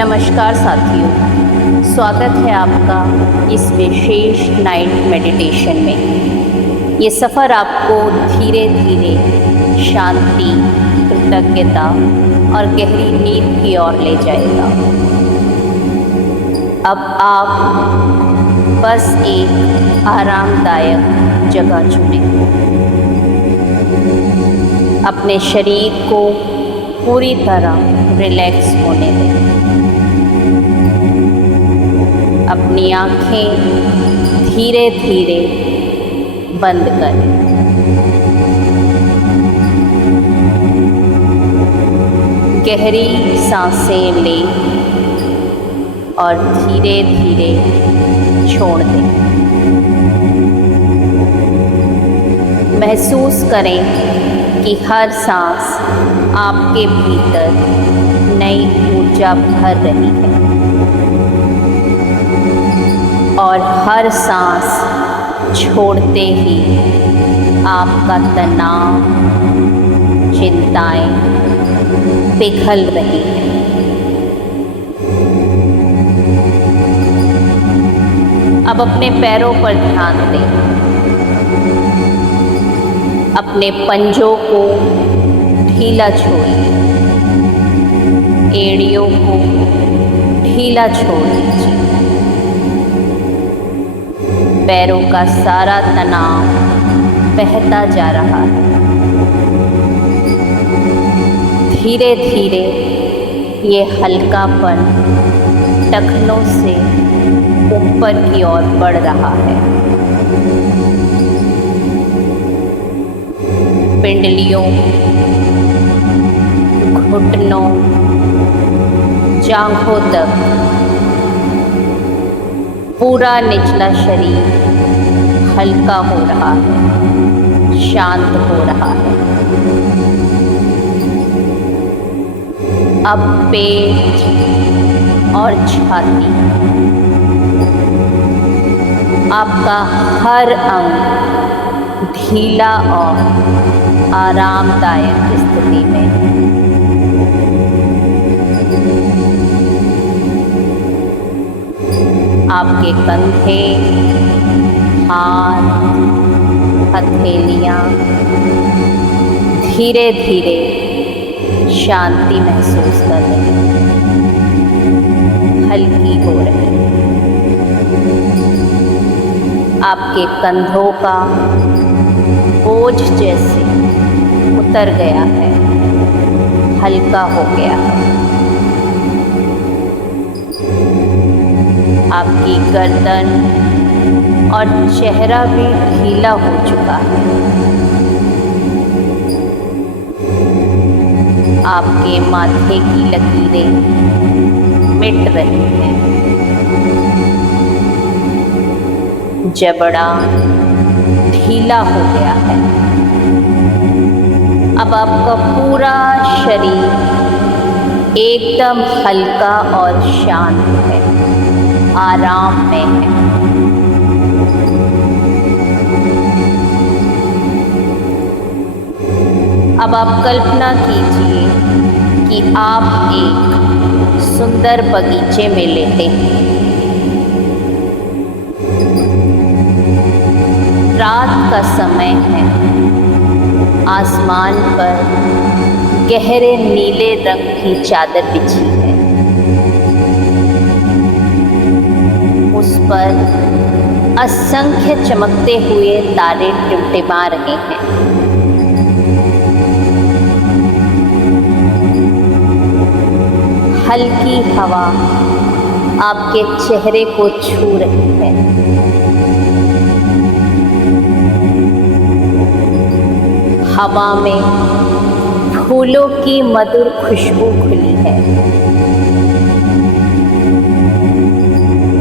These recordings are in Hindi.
नमस्कार साथियों, स्वागत है आपका इस विशेष नाइट मेडिटेशन में। ये सफ़र आपको धीरे धीरे शांति, कृतज्ञता और गहरी नींद की ओर ले जाएगा। अब आप बस एक आरामदायक जगह चुनें। अपने शरीर को पूरी तरह रिलैक्स होने दें। अपनी आँखें धीरे धीरे बंद करें। गहरी सांसें लें और धीरे धीरे छोड़ दें। महसूस करें कि हर सांस आपके भीतर नई ऊर्जा भर रही है और हर सांस छोड़ते ही आपका तनाव, चिंताएं पिघल रही हैं। अब अपने पैरों पर ध्यान दें। अपने पंजों को ढीला छोड़िए, एड़ियों को ढीला छोड़ दीजिए। पैरों का सारा तनाव बहता जा रहा है। धीरे धीरे ये हल्कापन टखनों से ऊपर की ओर बढ़ रहा है। पिंडलियों, घुटनों, जांघों तक पूरा निचला शरीर हल्का हो रहा है, शांत हो रहा है। अब पेट और छाती, आपका हर अंग ढीला और आरामदायक स्थिति में। आपके कंधे, हाथ, हथेलियां धीरे धीरे शांति महसूस कर रही हैं, हल्की हो रही हैं। आपके कंधों का बोझ जैसे उतर गया है, हल्का हो गया है। आपकी गर्दन और चेहरा भी ढीला हो चुका है। आपके माथे की लकीरें मिट रही हैं। जबड़ा ढीला हो गया है। अब आपका पूरा शरीर एकदम हल्का और शांत है, आराम में है। अब आप कल्पना कीजिए कि आप एक सुंदर बगीचे में लेटे हैं। रात का समय है। आसमान पर गहरे नीले रंग की चादर बिछी है। उस पर असंख्य चमकते हुए तारे टिमटिमा रहे हैं। हल्की हवा आपके चेहरे को छू रही है। हवा में फूलों की मधुर खुशबू खुली है।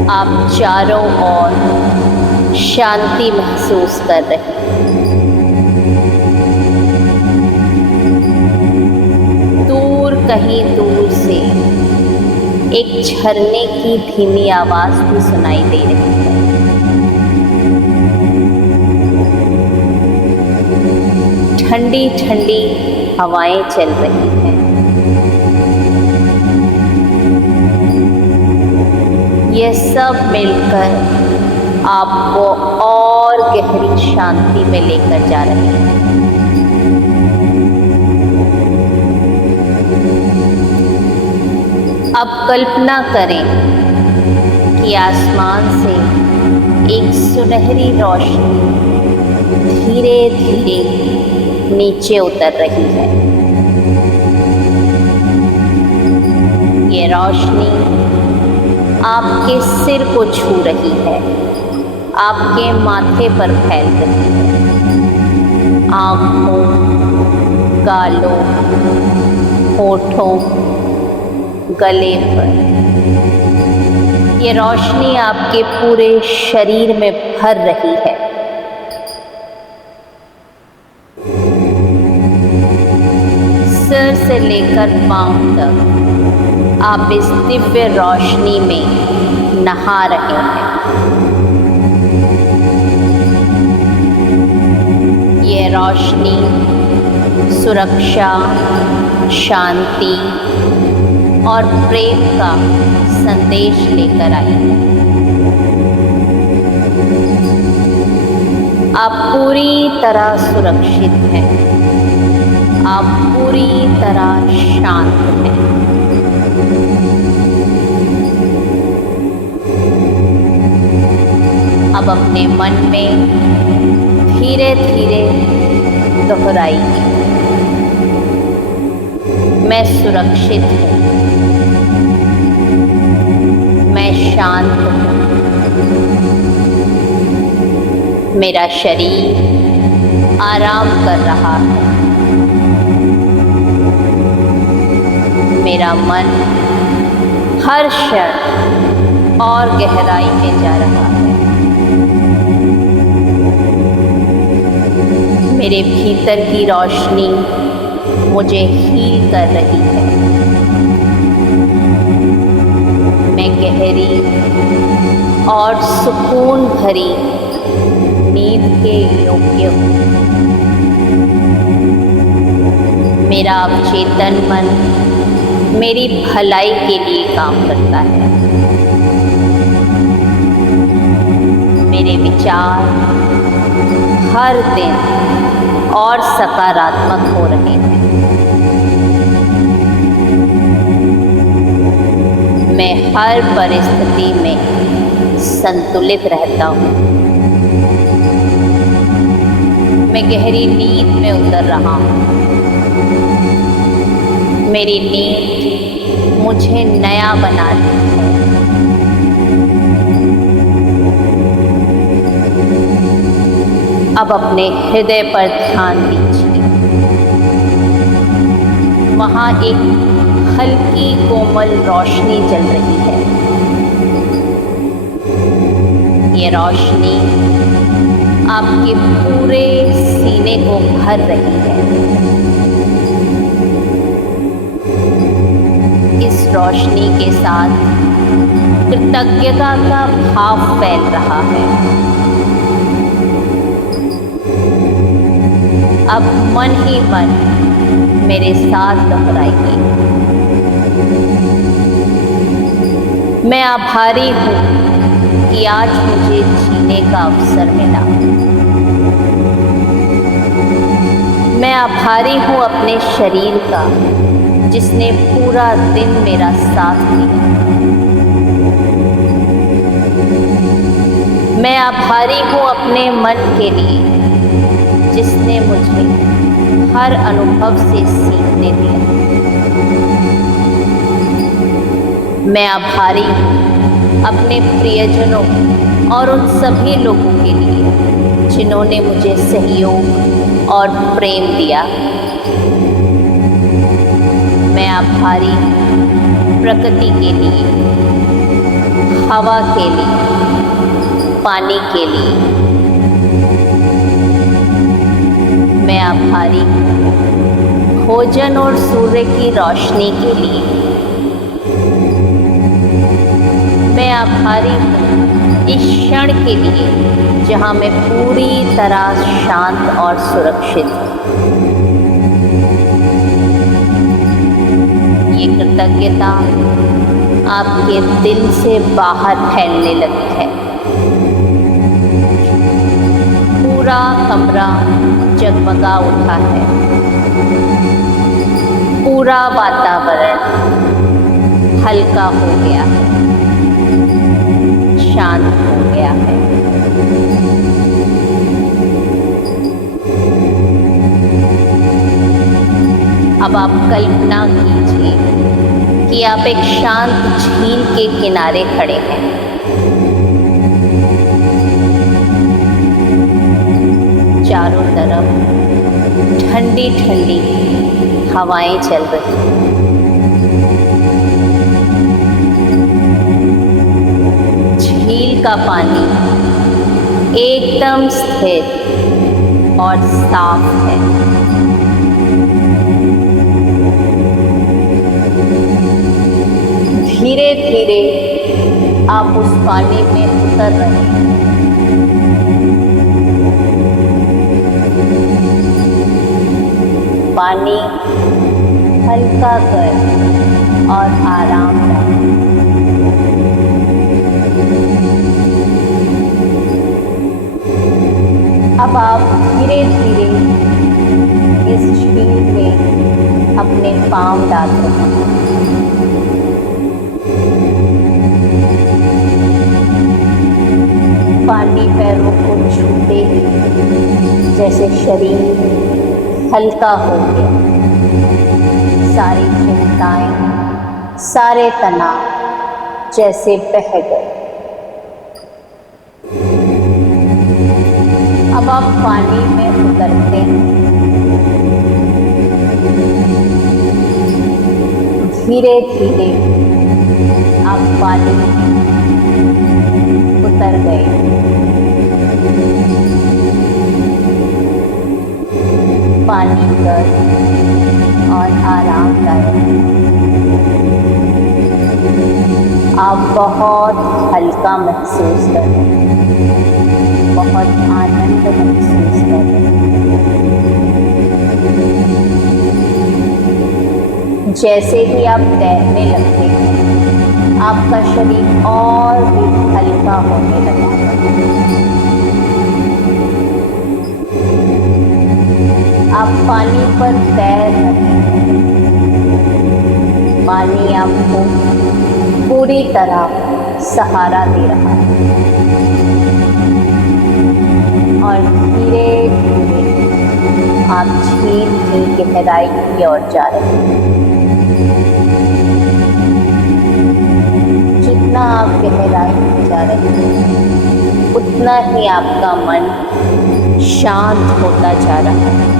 आप चारों ओर शांति महसूस कर रहे हैं। दूर, कहीं दूर से एक झरने की धीमी आवाज भी सुनाई दे रही है। ठंडी ठंडी हवाएं चल रही हैं। सब मिलकर आपको और गहरी शांति में लेकर जा रहे हैं। अब कल्पना करें कि आसमान से एक सुनहरी रोशनी धीरे धीरे नीचे उतर रही है। ये रोशनी आपके सिर को छू रही है, आपके माथे पर फैल रही है, आँखों, गालों, होठों, गले पर। ये रोशनी आपके पूरे शरीर में भर रही है। सिर से लेकर पांव तक आप इस दिव्य रोशनी में नहा रहे हैं। ये रोशनी सुरक्षा, शांति और प्रेम का संदेश लेकर आई है। आप पूरी तरह सुरक्षित हैं, आप पूरी तरह शांत हैं। अब अपने मन में धीरे धीरे दोहराइए, मैं सुरक्षित हूँ, मैं शांत हूँ, मेरा शरीर आराम कर रहा है, मेरा मन हर क्षण और गहराई में जा रहा है। मेरे भीतर की रोशनी मुझे हील कर रही है। मैं गहरी और सुकून भरी नींद के योग्य हूँ। मेरा अवचेतन मन मेरी भलाई के लिए काम करता है। मेरे विचार हर दिन और सकारात्मक हो रहे हैं। मैं हर परिस्थिति में संतुलित रहता हूँ। मैं गहरी नींद में उतर रहा हूँ। मेरी नींद मुझे नया बनाती है। अब अपने हृदय पर ध्यान दीजिए। वहाँ एक हल्की कोमल रोशनी जल रही है। ये रोशनी आपके पूरे सीने को भर रही है। इस रोशनी के साथ कृतज्ञता का भाव फैल रहा है। अब मन ही मन मेरे साथ दोहराइए, मैं आभारी हूँ कि आज मुझे जीने का अवसर मिला। मैं आभारी हूँ अपने शरीर का जिसने पूरा दिन मेरा साथ दिया। मैं आभारी हूँ अपने मन के लिए जिसने मुझे हर अनुभव से सीखने दिया। मैं आभारी हूँ अपने प्रियजनों और उन सभी लोगों के लिए जिन्होंने मुझे सहयोग और प्रेम दिया। मैं आभारी हूँ प्रकृति के लिए, हवा के लिए, पानी के लिए। मैं आभारी हूँ भोजन और सूर्य की रोशनी के लिए। मैं आभारी हूँ इस क्षण के लिए जहाँ मैं पूरी तरह शांत और सुरक्षित हूँ। ये कृतज्ञता आपके दिल से बाहर फैलने लगी है। पूरा कमरा जगमगा उठा है। पूरा वातावरण हल्का हो गया है, शांत हो गया है। अब आप कल्पना कीजिए कि आप एक शांत झील के किनारे खड़े हैं। चारों तरफ ठंडी ठंडी हवाएं चल रही हैं। झील का पानी एकदम स्थिर और साफ है। धीरे धीरे आप उस पानी में उतर रहे हैं। पानी हल्का गर्म और आरामदायक। अब आप धीरे धीरे इस झील में अपने पाँव डाल रहे हैं। पानी पैरों को छूते ही जैसे शरीर हल्का हो गया। सारी चिंताएं, सारे तनाव जैसे बह गए। अब आप पानी में उतरते हैं। धीरे धीरे आप पानी में उतर गए। पानी गर्म और आरामदायक। आप बहुत हल्का महसूस कर रहे हैं, बहुत आनंद महसूस कर रहे हैं। जैसे ही आप तैरने लगते हैं, आपका शरीर और भी हल्का होने लगा है। आप पानी पर तैर रहे हैं। पानी आपको पूरी तरह सहारा दे रहा है और धीरे धीरे आप झील की गहराई की ओर जा रहे हैं। जितना आप गहराई में जा रहे हैं, उतना ही आपका मन शांत होता जा रहा है।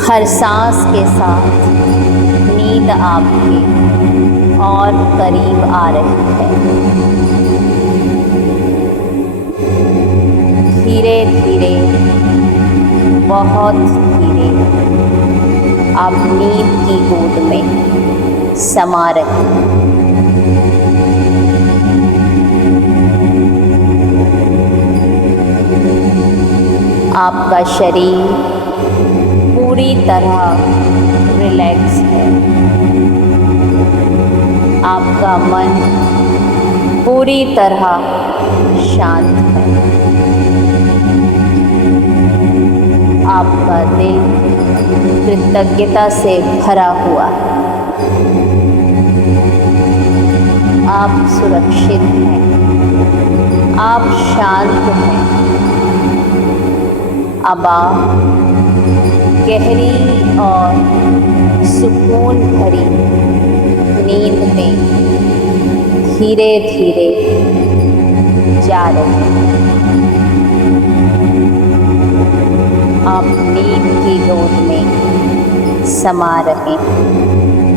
हर सांस के साथ नींद आपके और करीब आ रही है। धीरे धीरे, बहुत धीरे आप नींद की गोद में समा रहे हैं। आपका शरीर पूरी तरह रिलैक्स है। आपका मन पूरी तरह शांत है। आपका दिल कृतज्ञता से भरा हुआ है। आप सुरक्षित हैं। आप शांत हैं। अब आप गहरी और सुकून भरी नींद में धीरे धीरे जा रहे हैं। आप नींद की गोद में समा रहे हैं।